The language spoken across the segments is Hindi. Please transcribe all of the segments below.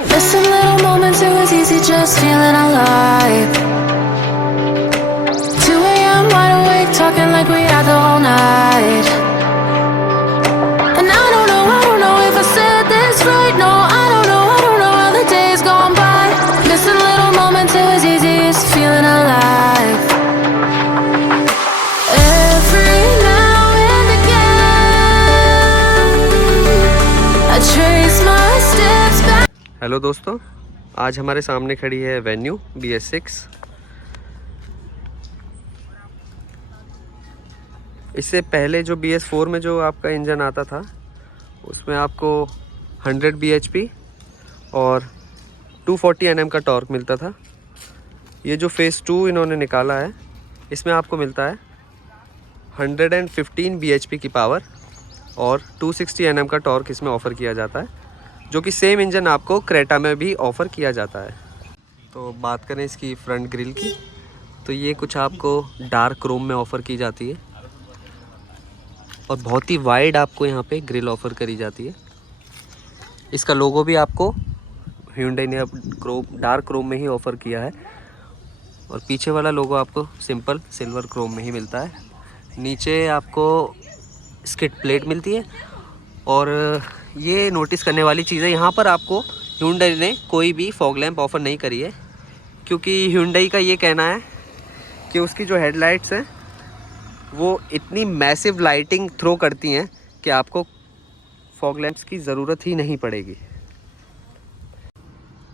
Missing little moments, it was easy just feeling alive. 2 a.m. wide awake, talking like we had the whole night. And I don't know if I said this right. No, I don't know how the days gone by. Missing little moments, it was easy just feeling alive. Every now and again, I trace my steps back. Hello दोस्तों, आज हमारे सामने खड़ी है वेन्यू BS6। इससे पहले जो BS4 में जो आपका इंजन आता था उसमें आपको 100 bhp और 240 Nm का टॉर्क मिलता था। ये जो फेज़ 2 इन्होंने निकाला है इसमें आपको मिलता है 115 bhp की पावर और 260 Nm का टॉर्क इसमें ऑफ़र किया जाता है, जो कि सेम इंजन आपको क्रेटा में भी ऑफ़र किया जाता है। तो बात करें इसकी फ्रंट ग्रिल की, तो ये कुछ आपको डार्क क्रोम में ऑफ़र की जाती है और बहुत ही वाइड आपको यहाँ पे ग्रिल ऑफ़र करी जाती है। इसका लोगो भी आपको Hyundai ने अब डार्क क्रोम में ही ऑफ़र किया है और पीछे वाला लोगो आपको सिंपल सिल्वर क्रोम में ही मिलता है। नीचे आपको स्किड प्लेट मिलती है और ये नोटिस करने वाली चीज़ है, यहाँ पर आपको Hyundai ने कोई भी फॉग लैंप ऑफ़र नहीं करी है, क्योंकि Hyundai का ये कहना है कि उसकी जो हेडलाइट्स हैं वो इतनी मैसिव लाइटिंग थ्रो करती हैं कि आपको फॉग लैंप्स की ज़रूरत ही नहीं पड़ेगी।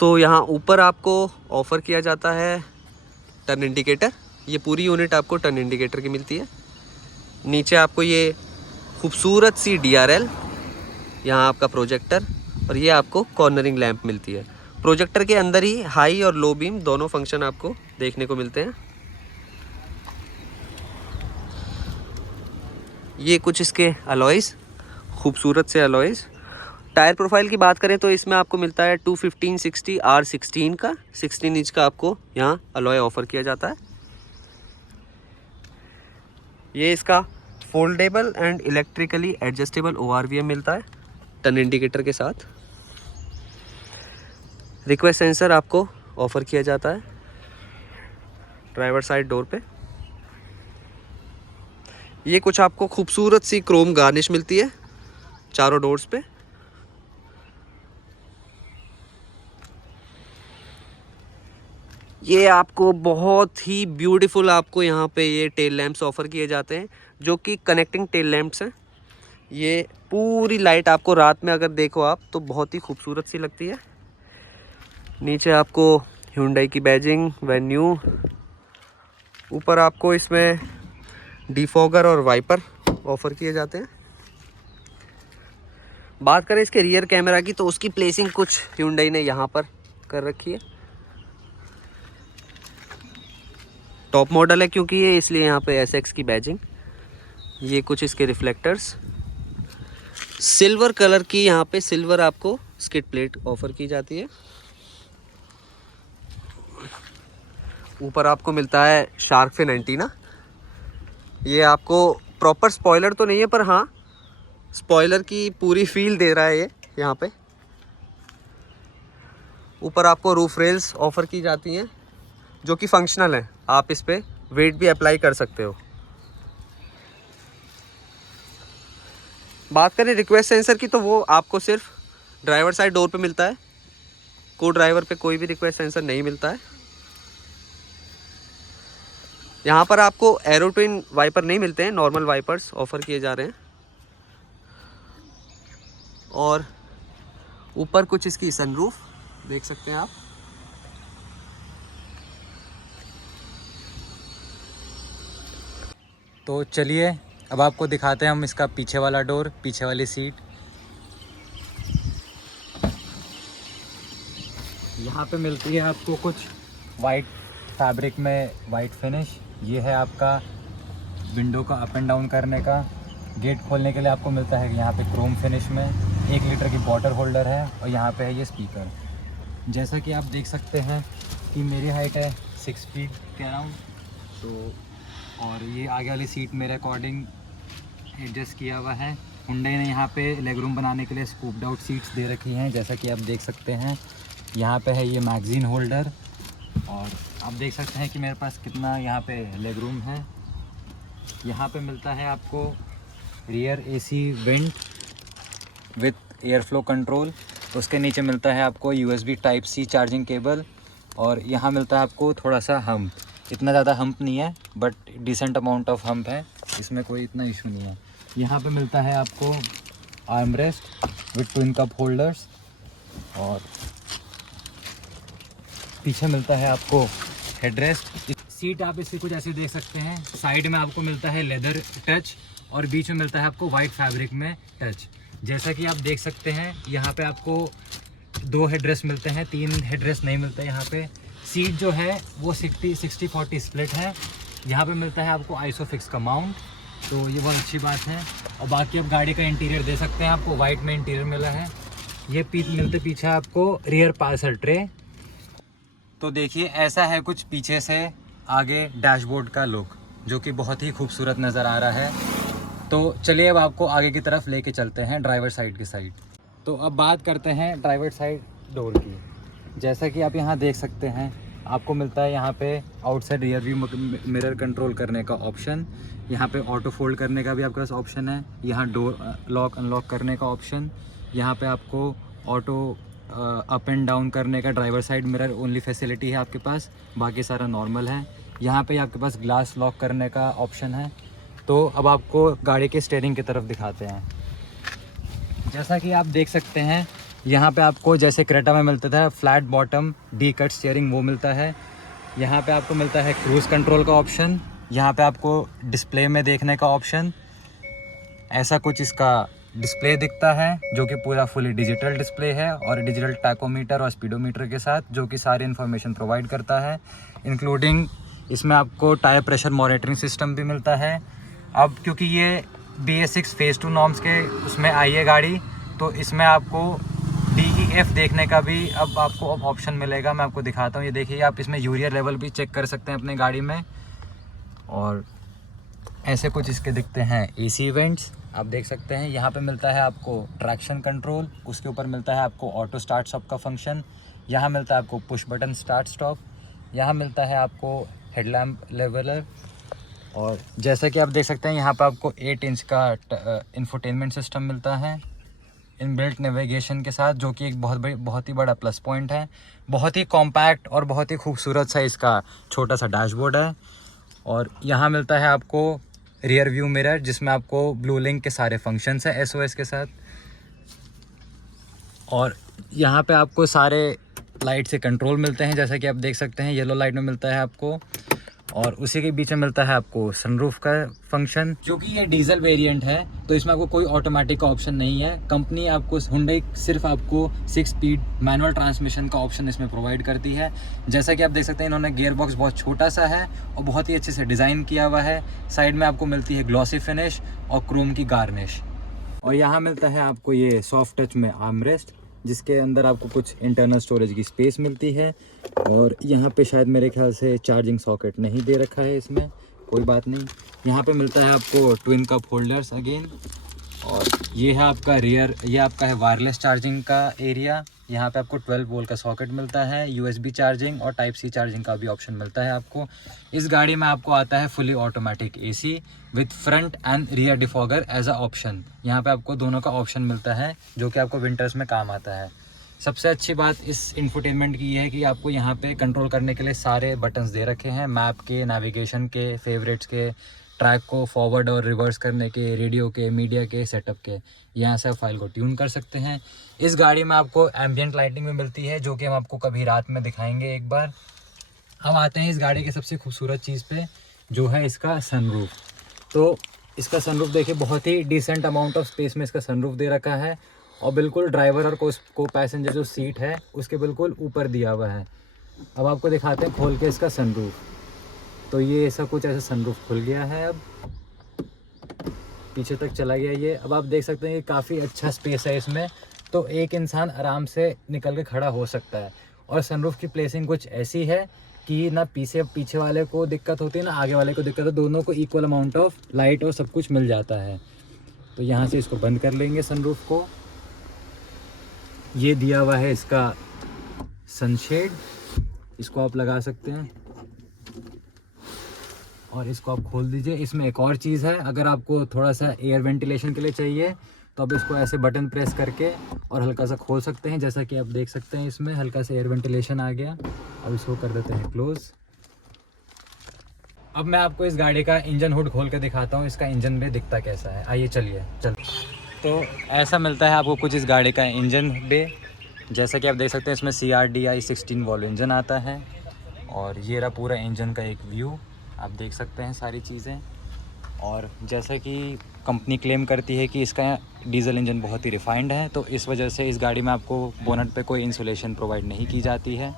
तो यहाँ ऊपर आपको ऑफ़र किया जाता है टर्न इंडिकेटर। ये पूरी यूनिट आपको टर्न इंडिकेटर की मिलती है। नीचे आपको ये खूबसूरत सी DRL, यहाँ आपका प्रोजेक्टर और ये आपको कॉर्नरिंग लैंप मिलती है। प्रोजेक्टर के अंदर ही हाई और लो बीम दोनों फंक्शन आपको देखने को मिलते हैं। ये कुछ इसके अलॉयज़, खूबसूरत से अलॉयज़। टायर प्रोफाइल की बात करें तो इसमें आपको मिलता है 215/60 R16 का 16 इंच का आपको यहाँ अलॉय ऑफ़र किया जाता है। ये इसका foldable and electrically adjustable ORVM मिलता है टर्न इंडिकेटर के साथ। रिक्वेस्ट सेंसर आपको ऑफ़र किया जाता है ड्राइवर साइड डोर पे। ये कुछ आपको खूबसूरत सी क्रोम गार्निश मिलती है चारों डोर्स पे। ये आपको बहुत ही ब्यूटीफुल आपको यहाँ पे ये टेल लैंप्स ऑफ़र किए जाते हैं, जो कि कनेक्टिंग टेल लैंप्स हैं। ये पूरी लाइट आपको रात में अगर देखो आप तो बहुत ही खूबसूरत सी लगती है। नीचे आपको Hyundai की बैजिंग, वेन्यू। ऊपर आपको इसमें डिफॉगर और वाइपर ऑफ़र किए जाते हैं। बात करें इसके रियर कैमरा की तो उसकी प्लेसिंग कुछ Hyundai ने यहाँ पर कर रखी है। टॉप मॉडल है क्योंकि ये, इसलिए यहाँ पे SX की बैजिंग। ये कुछ इसके रिफ्लेक्टर्स, सिल्वर कलर की यहाँ पे सिल्वर आपको स्किड प्लेट ऑफ़र की जाती है। ऊपर आपको मिलता है शार्क फिन एंटीना। ये आपको प्रॉपर स्पॉइलर तो नहीं है, पर हाँ स्पॉइलर की पूरी फील दे रहा है ये यहाँ पे। ऊपर आपको रूफ रेल्स ऑफ़र की जाती हैं जो कि फंक्शनल है, आप इस पे वेट भी अप्लाई कर सकते हो। बात करें रिक्वेस्ट सेंसर की तो वो आपको सिर्फ ड्राइवर साइड डोर पे मिलता है, को ड्राइवर पे कोई भी रिक्वेस्ट सेंसर नहीं मिलता है। यहाँ पर आपको एरो ट्विन वाइपर नहीं मिलते हैं, नॉर्मल वाइपर्स ऑफ़र किए जा रहे हैं। और ऊपर कुछ इसकी सनरूफ देख सकते हैं आप। तो चलिए अब आपको दिखाते हैं हम इसका पीछे वाला डोर, पीछे वाली सीट। यहाँ पे मिलती है आपको कुछ वाइट फैब्रिक में वाइट फिनिश। ये है आपका विंडो का अप एंड डाउन करने का। गेट खोलने के लिए आपको मिलता है यहाँ पे क्रोम फिनिश में। 1 लीटर की बॉटल होल्डर है और यहाँ पे है ये स्पीकर। जैसा कि आप देख सकते हैं कि मेरी हाइट है 6 फीट के अराउंड, तो और ये आगे वाली सीट मेरे अकॉर्डिंग एडजस्ट किया हुआ है। Hyundai ने यहाँ पे लेग रूम बनाने के लिए स्कूप्ड आउट सीट्स दे रखी हैं, जैसा कि आप देख सकते हैं। यहाँ पे है ये मैगज़ीन होल्डर, और आप देख सकते हैं कि मेरे पास कितना यहाँ पे लेग रूम है। यहाँ पे मिलता है आपको rear AC vent with air flow control. उसके नीचे मिलता है आपको USB type C charging cable, और यहाँ मिलता है आपको थोड़ा सा हम्प। इतना ज़्यादा हम्प नहीं है but decent amount of hump है, इसमें कोई इतना इशू नहीं है। यहाँ पे मिलता है आपको armrest with twin cup holders, और पीछे मिलता है आपको हेडरेस्ट। सीट आप इसकी कुछ ऐसे देख सकते हैं, साइड में आपको मिलता है लेदर टच और बीच में मिलता है आपको वाइट फैब्रिक में टच। जैसा कि आप देख सकते हैं यहाँ पे आपको 2 हेडरेस्ट मिलते हैं, 3 हेडरेस्ट नहीं मिलते यहाँ पे। सीट जो है वो 60-40 स्प्लिट है। यहाँ पे मिलता है आपको आइसोफिक्स का माउंट, तो ये बहुत अच्छी बात है। और बाकी आप गाड़ी का इंटीरियर दे सकते हैं, आपको वाइट में इंटीरियर मिला है। ये मिलते पीछे आपको रियर पार्सल ट्रे। तो देखिए ऐसा है कुछ पीछे से आगे डैशबोर्ड का लुक, जो कि बहुत ही खूबसूरत नज़र आ रहा है। तो चलिए अब आपको आगे की तरफ लेके चलते हैं ड्राइवर साइड की साइड। तो अब बात करते हैं ड्राइवर साइड डोर की। जैसा कि आप यहाँ देख सकते हैं, आपको मिलता है यहाँ पे outside rear view mirror control करने का ऑप्शन। यहाँ पे ऑटो फोल्ड करने का भी आपके पास ऑप्शन है। यहाँ डोर लॉक अनलॉक करने का ऑप्शन। यहाँ पे आपको ऑटो अप एंड डाउन करने का driver side mirror only facility है आपके पास, बाकी सारा नॉर्मल है। यहाँ पे आपके पास ग्लास लॉक करने का ऑप्शन है। तो अब आपको गाड़ी के स्टीयरिंग की तरफ दिखाते हैं। जैसा कि आप देख सकते हैं, यहाँ पे आपको जैसे क्रेटा में मिलता था flat bottom D cut steering, वो मिलता है। यहाँ पे आपको मिलता है क्रूज़ कंट्रोल का ऑप्शन। यहाँ पे आपको डिस्प्ले में देखने का ऑप्शन, ऐसा कुछ इसका डिस्प्ले दिखता है, जो कि पूरा फुली डिजिटल डिस्प्ले है और डिजिटल टैकोमीटर और स्पीडोमीटर के साथ, जो कि सारी इन्फॉर्मेशन प्रोवाइड करता है। इंक्लूडिंग इसमें आपको टायर प्रेशर मॉनिटरिंग सिस्टम भी मिलता है। अब क्योंकि ये BS6 फेज़ 2 नॉर्म्स के उसमें आई है गाड़ी, तो इसमें आपको DEF देखने का भी अब आपको ऑप्शन मिलेगा। मैं आपको दिखाता हूँ, ये देखिए आप इसमें यूरिया लेवल भी चेक कर सकते हैं अपने गाड़ी में। और ऐसे कुछ इसके दिखते हैं AC वेंट्स, आप देख सकते हैं। यहाँ पे मिलता है आपको ट्रैक्शन कंट्रोल, उसके ऊपर मिलता है आपको ऑटो स्टार्ट स्टॉप का फंक्शन। यहाँ मिलता है आपको पुश बटन स्टार्ट स्टॉप। यहाँ मिलता है आपको हेडलैम्प लेवलर। और जैसा कि आप देख सकते हैं, यहाँ पे आपको 8 इंच का इंफोटेनमेंट सिस्टम मिलता है इनबिल्ट नेविगेशन के साथ, जो कि एक बहुत ही बड़ा प्लस पॉइंट है। बहुत ही कॉम्पैक्ट और बहुत ही खूबसूरत सा इसका छोटा सा डैशबोर्ड है। और यहाँ मिलता है आपको रियर व्यू मिरर, जिसमें आपको ब्लू लिंक के सारे फंक्शंस हैं SOS के साथ। और यहाँ पे आपको सारे लाइट से कंट्रोल मिलते हैं, जैसा कि आप देख सकते हैं येलो लाइट में मिलता है आपको, और उसी के बीच में मिलता है आपको सनरूफ का फंक्शन। जो कि ये डीजल वेरिएंट है, तो इसमें आपको कोई ऑटोमेटिक का ऑप्शन नहीं है। कंपनी आपको हुंडई सिर्फ आपको 6 स्पीड मैनुअल ट्रांसमिशन का ऑप्शन इसमें प्रोवाइड करती है। जैसा कि आप देख सकते हैं, इन्होंने गियर बॉक्स बहुत छोटा सा है और बहुत ही अच्छे से डिज़ाइन किया हुआ है। साइड में आपको मिलती है ग्लॉसी फिनिश और क्रोम की गार्निश। और यहाँ मिलता है आपको ये सॉफ्ट टच में आर्मरेस्ट, जिसके अंदर आपको कुछ इंटरनल स्टोरेज की स्पेस मिलती है। और यहाँ पे शायद मेरे ख्याल से चार्जिंग सॉकेट नहीं दे रखा है इसमें, कोई बात नहीं। यहाँ पे मिलता है आपको ट्विन कप होल्डर्स अगेन। और ये है आपका रियर, ये आपका है वायरलेस चार्जिंग का एरिया। यहाँ पे आपको 12 वोल्ट का सॉकेट मिलता है, USB चार्जिंग और टाइप C चार्जिंग का भी ऑप्शन मिलता है आपको। इस गाड़ी में आपको आता है fully automatic AC with front and rear defogger as a option. यहाँ पे आपको दोनों का ऑप्शन मिलता है, जो कि आपको विंटर्स में काम आता है। सबसे अच्छी बात इस इंफोटेनमेंट की है कि आपको यहाँ पे कंट्रोल करने के लिए सारे बटन्स दे रखे हैं, मैप के, नेविगेशन के, फेवरेट्स के, ट्रैक को फॉरवर्ड और रिवर्स करने के, रेडियो के, मीडिया के, सेटअप के। यहाँ से आप फाइल को ट्यून कर सकते हैं। इस गाड़ी में आपको एम्बियंट लाइटिंग भी मिलती है, जो कि हम आपको कभी रात में दिखाएंगे एक बार। हम आते हैं इस गाड़ी की सबसे खूबसूरत चीज़ पे, जो है इसका सनरूफ। तो इसका सनरूफ देखिए, बहुत ही डिसेंट अमाउंट ऑफ स्पेस में इसका सनरूफ दे रखा है, और बिल्कुल ड्राइवर और को पैसेंजर जो सीट है उसके बिल्कुल ऊपर दिया हुआ है। अब आपको दिखाते हैं खोल के इसका सनरूफ। तो ये ऐसा कुछ ऐसा सनरूफ खुल गया है, अब पीछे तक चला गया ये। अब आप देख सकते हैं कि काफ़ी अच्छा स्पेस है इसमें, तो एक इंसान आराम से निकल के खड़ा हो सकता है। और सनरूफ की प्लेसिंग कुछ ऐसी है कि ना पीछे वाले को दिक्कत होती है ना आगे वाले को दिक्कत है, दोनों को इक्वल अमाउंट ऑफ लाइट और सब कुछ मिल जाता है। तो यहाँ से इसको बंद कर लेंगे सनरूफ को। ये दिया हुआ है इसका सनशेड, इसको आप लगा सकते हैं और इसको आप खोल दीजिए। इसमें एक और चीज़ है, अगर आपको थोड़ा सा एयर वेंटिलेशन के लिए चाहिए तो आप इसको ऐसे बटन प्रेस करके और हल्का सा खोल सकते हैं। जैसा कि आप देख सकते हैं इसमें हल्का सा एयर वेंटिलेशन आ गया। अब इसको कर देते हैं क्लोज़। अब मैं आपको इस गाड़ी का इंजन हुड खोल के दिखाता हूँ, इसका इंजन भी दिखता कैसा है। आइए चलिए तो ऐसा मिलता है आपको कुछ इस गाड़ी का इंजन बे। जैसा कि आप देख सकते हैं इसमें CRDI 16 वॉल्व इंजन आता है और ये रहा पूरा इंजन का एक व्यू, आप देख सकते हैं सारी चीज़ें। और जैसा कि कंपनी क्लेम करती है कि इसका डीजल इंजन बहुत ही रिफाइंड है, तो इस वजह से इस गाड़ी में आपको बोनट पे कोई इंसुलेशन प्रोवाइड नहीं की जाती है।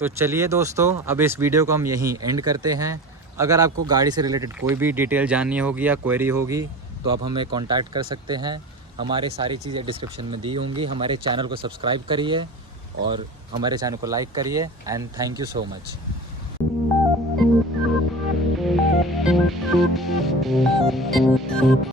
तो चलिए दोस्तों, अब इस वीडियो को हम यहीं एंड करते हैं। अगर आपको गाड़ी से रिलेटेड कोई भी डिटेल जाननी होगी या क्वेरी होगी तो आप हमें कांटेक्ट कर सकते हैं। हमारी सारी चीज़ें डिस्क्रिप्शन में दी होंगी। हमारे चैनल को सब्सक्राइब करिए और हमारे चैनल को लाइक करिए and thank you so much.